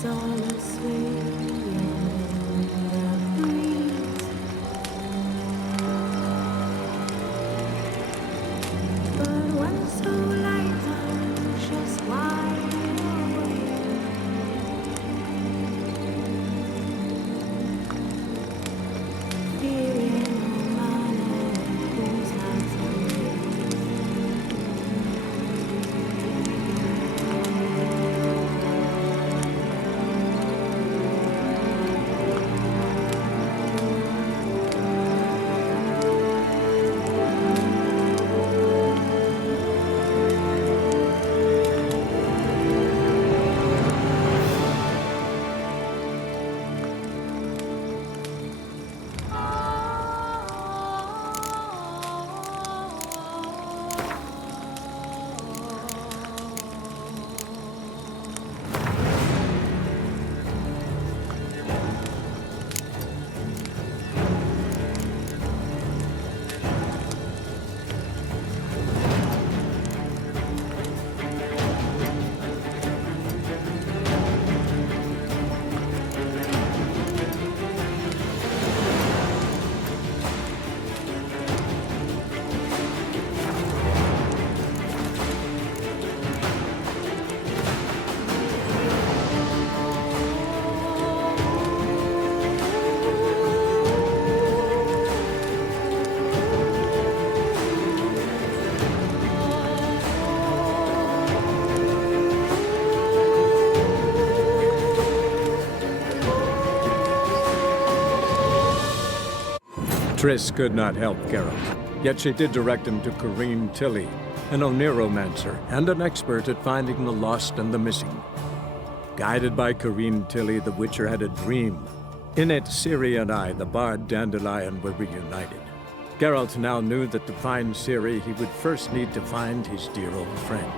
solace wind that breeze. But when so light, I'm just wide awake. Feeling my nose has Triss could not help Geralt, yet she did direct him to Corrine Tilly, an oneromancer and an expert at finding the lost and the missing. Guided by Corrine Tilly, the Witcher had a dream. In it, Ciri and I, the bard Dandelion, were reunited. Geralt now knew that to find Ciri, he would first need to find his dear old friend.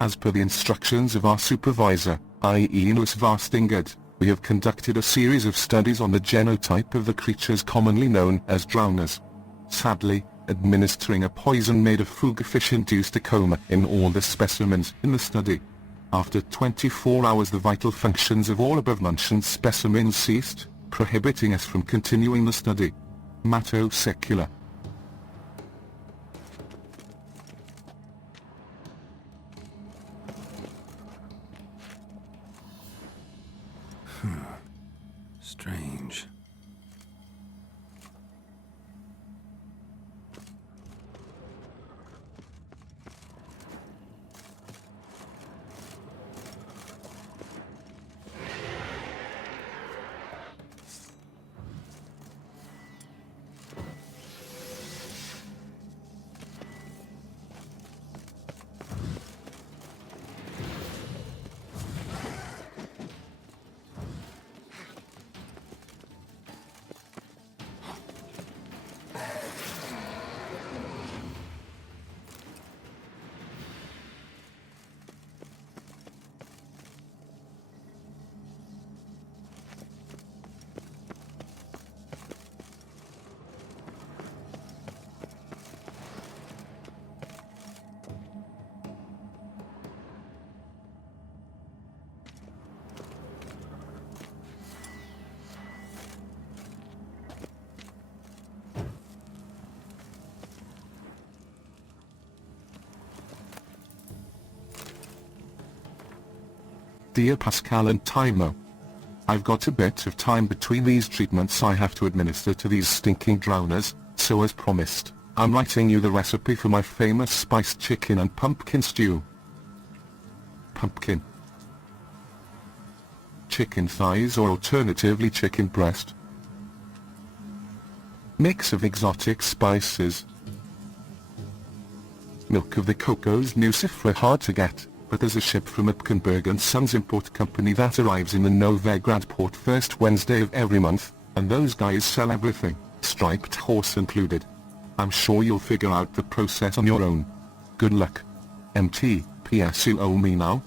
As per the instructions of our supervisor, i.e. Nus Varstingard, we have conducted a series of studies on the genotype of the creatures commonly known as drowners. Sadly, administering a poison made of fugufish induced a coma in all the specimens in the study. After 24 hours the vital functions of all above-mentioned specimens ceased, prohibiting us from continuing the study. Matto Secula. Strange. Dear Pascal and Timo, I've got a bit of time between these treatments I have to administer to these stinking drowners, so as promised, I'm writing you the recipe for my famous spiced chicken and pumpkin stew. Pumpkin. Chicken thighs or alternatively chicken breast. Mix of exotic spices. Milk of the coco's Nucifera hard to get, but there's a ship from Ipkenberg & Sons Import Company that arrives in the Novigrad port first Wednesday of every month, and those guys sell everything, striped horse included. I'm sure you'll figure out the process on your own. Good luck. MT, PS you owe me now?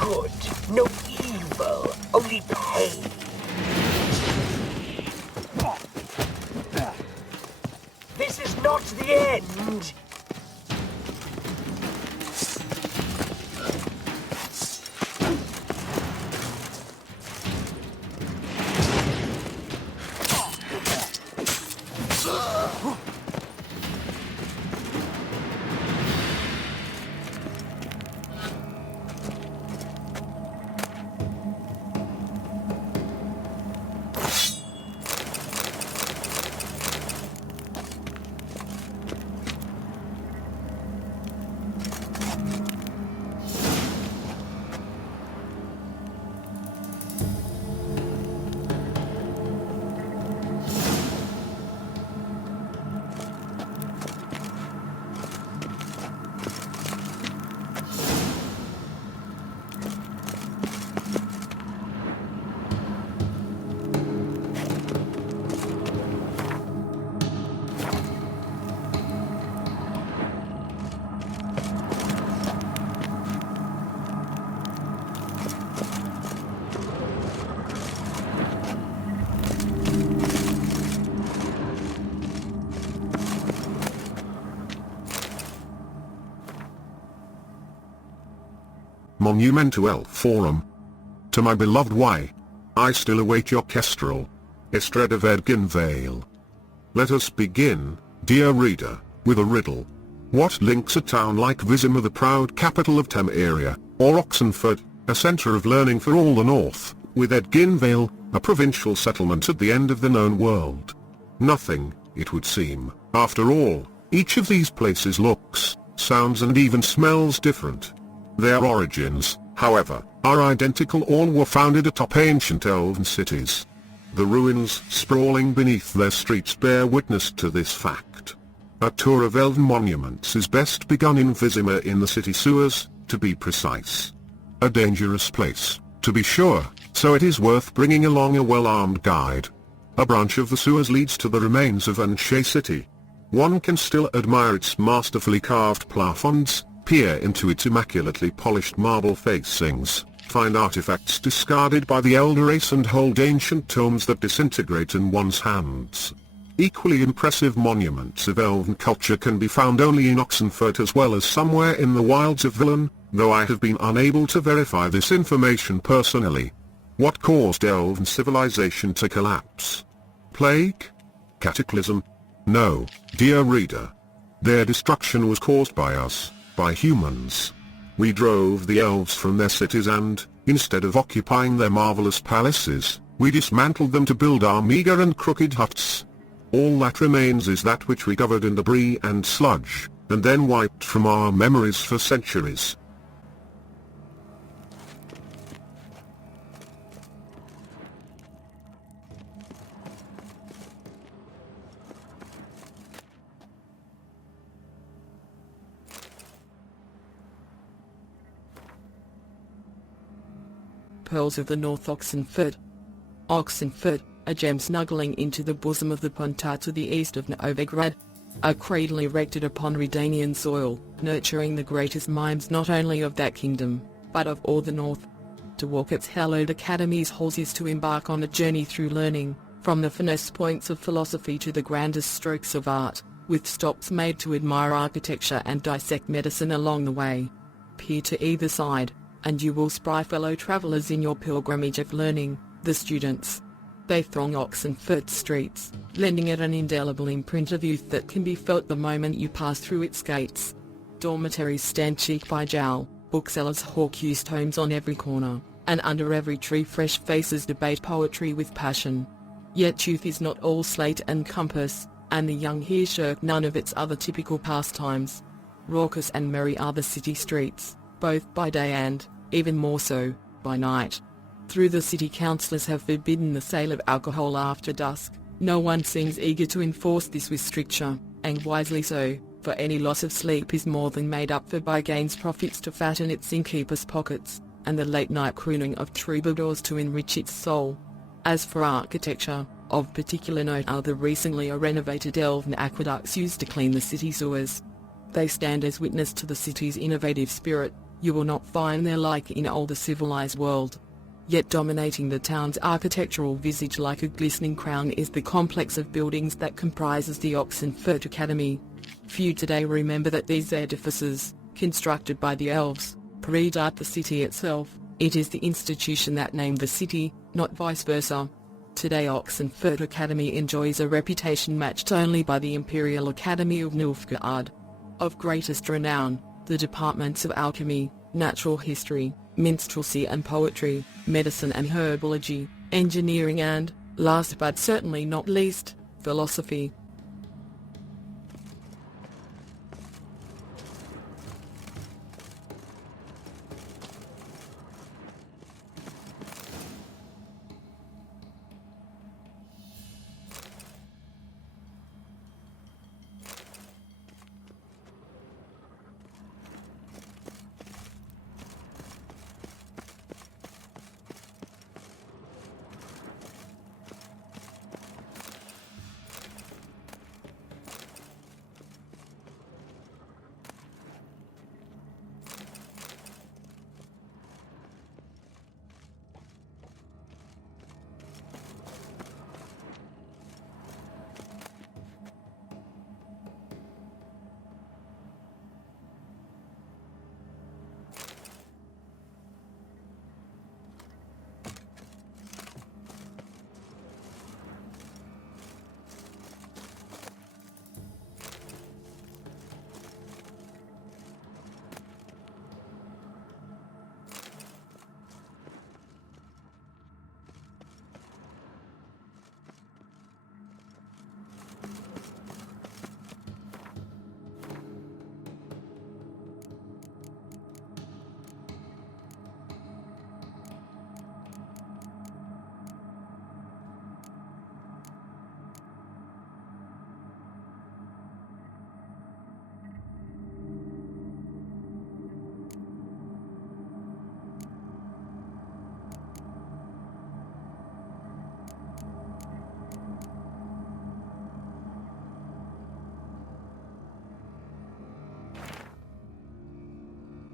good, no evil, only pain. This is not the end. Monumenta Elforum. To my beloved Y. I still await your kestrel. Estrad of Vale. Let us begin, dear reader, with a riddle. What links a town like Vizima, the proud capital of Temeria, or Oxenfurt, a centre of learning for all the north, with Vale, a provincial settlement at the end of the known world? Nothing, it would seem. After all, each of these places looks, sounds and even smells different. Their origins, however, are identical. All were founded atop ancient elven cities. The ruins sprawling beneath their streets bear witness to this fact. A tour of elven monuments is best begun in Vizima, in the city sewers, to be precise. A dangerous place, to be sure, so it is worth bringing along a well-armed guide. A branch of the sewers leads to the remains of Anshe city. One can still admire its masterfully carved plafonds, peer into its immaculately polished marble facings, find artifacts discarded by the elder race and hold ancient tomes that disintegrate in one's hands. Equally impressive monuments of elven culture can be found only in Oxenfurt as well as somewhere in the wilds of Villain, though I have been unable to verify this information personally. What caused elven civilization to collapse? Plague? Cataclysm? No, dear reader. Their destruction was caused by us. By humans. We drove the elves from their cities and, instead of occupying their marvelous palaces, we dismantled them to build our meager and crooked huts. All that remains is that which we covered in debris and sludge, and then wiped from our memories for centuries. Pearls of the North. Oxenfurt. Oxenfurt, a gem snuggling into the bosom of the Pontar to the east of Novigrad. A cradle erected upon Redanian soil, nurturing the greatest minds not only of that kingdom, but of all the north. To walk its hallowed academy's halls is to embark on a journey through learning, from the finesse points of philosophy to the grandest strokes of art, with stops made to admire architecture and dissect medicine along the way. Peer to either side, and you will spy fellow travelers in your pilgrimage of learning, the students. They throng Oxenfurt streets, lending it an indelible imprint of youth that can be felt the moment you pass through its gates. Dormitories stand cheek by jowl, booksellers hawk used tomes on every corner, and under every tree fresh faces debate poetry with passion. Yet youth is not all slate and compass, and the young here shirk none of its other typical pastimes. Raucous and merry are the city streets, both by day and, even more so, by night. Through the city councillors have forbidden the sale of alcohol after dusk. No one seems eager to enforce this with stricture, and wisely so, for any loss of sleep is more than made up for by gains profits to fatten its innkeepers' pockets, and the late-night crooning of troubadours to enrich its soul. As for architecture, of particular note are the recently renovated elven aqueducts used to clean the city sewers. They stand as witness to the city's innovative spirit, You will not find their like in all the civilized world. Yet dominating the town's architectural visage like a glistening crown is the complex of buildings that comprises the Oxenfurt Academy. Few today remember that these edifices, constructed by the elves, predate the city itself. It is the institution that named the city, not vice versa. Today Oxenfurt Academy enjoys a reputation matched only by the Imperial Academy of Nilfgaard. Of greatest renown, the departments of alchemy, natural history, minstrelsy and poetry, medicine and herbology, engineering and, last but certainly not least, philosophy.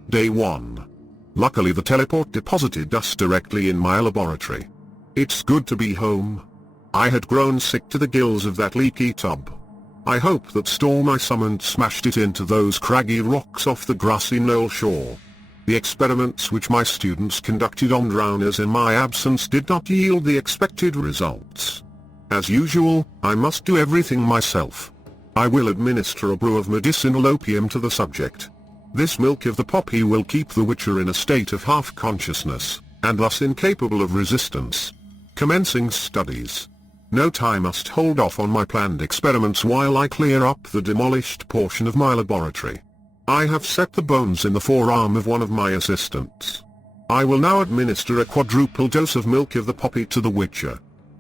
Day 1. Luckily the teleport deposited us directly in my laboratory. It's good to be home. I had grown sick to the gills of that leaky tub. I hope that storm I summoned smashed it into those craggy rocks off the grassy knoll shore. The experiments which my students conducted on drowners in my absence did not yield the expected results. As usual, I must do everything myself. I will administer a brew of medicinal opium to the subject. This milk of the poppy will keep the Witcher in a state of half-consciousness, and thus incapable of resistance. Commencing studies. Note: I must hold off on my planned experiments while I clear up the demolished portion of my laboratory. I have set the bones in the forearm of one of my assistants. I will now administer a quadruple dose of milk of the poppy to the Witcher.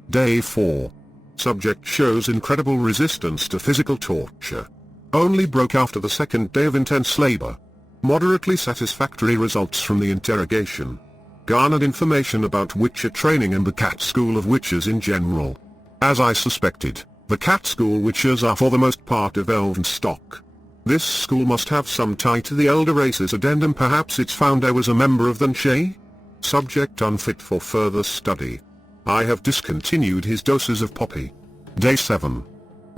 Day 4. Subject shows incredible resistance to physical torture. Only broke after the second day of intense labor. Moderately satisfactory results from the interrogation. Garnered information about Witcher training and the Cat School of Witchers in general. As I suspected, the Cat School Witchers are for the most part of elven stock. This school must have some tie to the elder races. Addendum: perhaps its founder was a member of the Nshe? Subject unfit for further study. I have discontinued his doses of poppy. Day 7.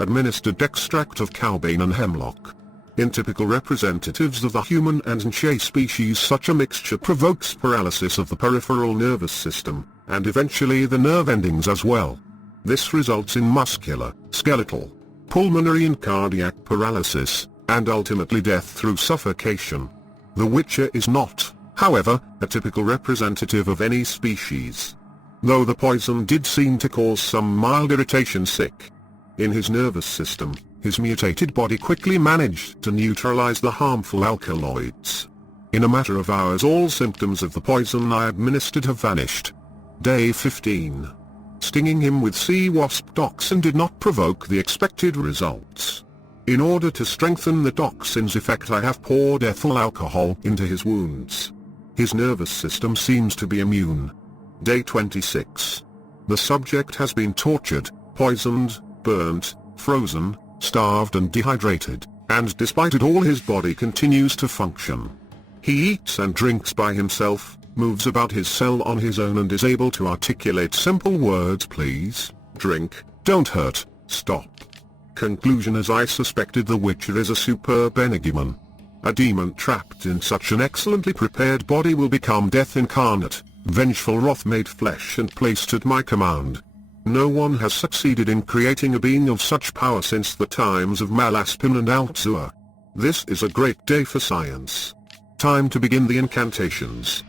Administered extract of cowbane and hemlock. In typical representatives of the human and Nshe species, such a mixture provokes paralysis of the peripheral nervous system, and eventually the nerve endings as well. This results in muscular, skeletal, pulmonary and cardiac paralysis, and ultimately death through suffocation. The Witcher is not, however, a typical representative of any species. Though the poison did seem to cause some mild irritation sick. In his nervous system, his mutated body quickly managed to neutralize the harmful alkaloids. In a matter of hours all symptoms of the poison I administered have vanished. Day 15. Stinging him with sea wasp toxin did not provoke the expected results. In order to strengthen the toxin's effect, I have poured ethyl alcohol into his wounds. His nervous system seems to be immune. Day 26. The subject has been tortured, poisoned, burnt, frozen, starved and dehydrated, and despite it all his body continues to function. He eats and drinks by himself, moves about his cell on his own and is able to articulate simple words: please, drink, don't hurt, stop. Conclusion: as I suspected, the Witcher is a superb energumen. A demon trapped in such an excellently prepared body will become death incarnate, vengeful wrath made flesh and placed at my command. No one has succeeded in creating a being of such power since the times of Malaspin and Altzur. This is a great day for science. Time to begin the incantations.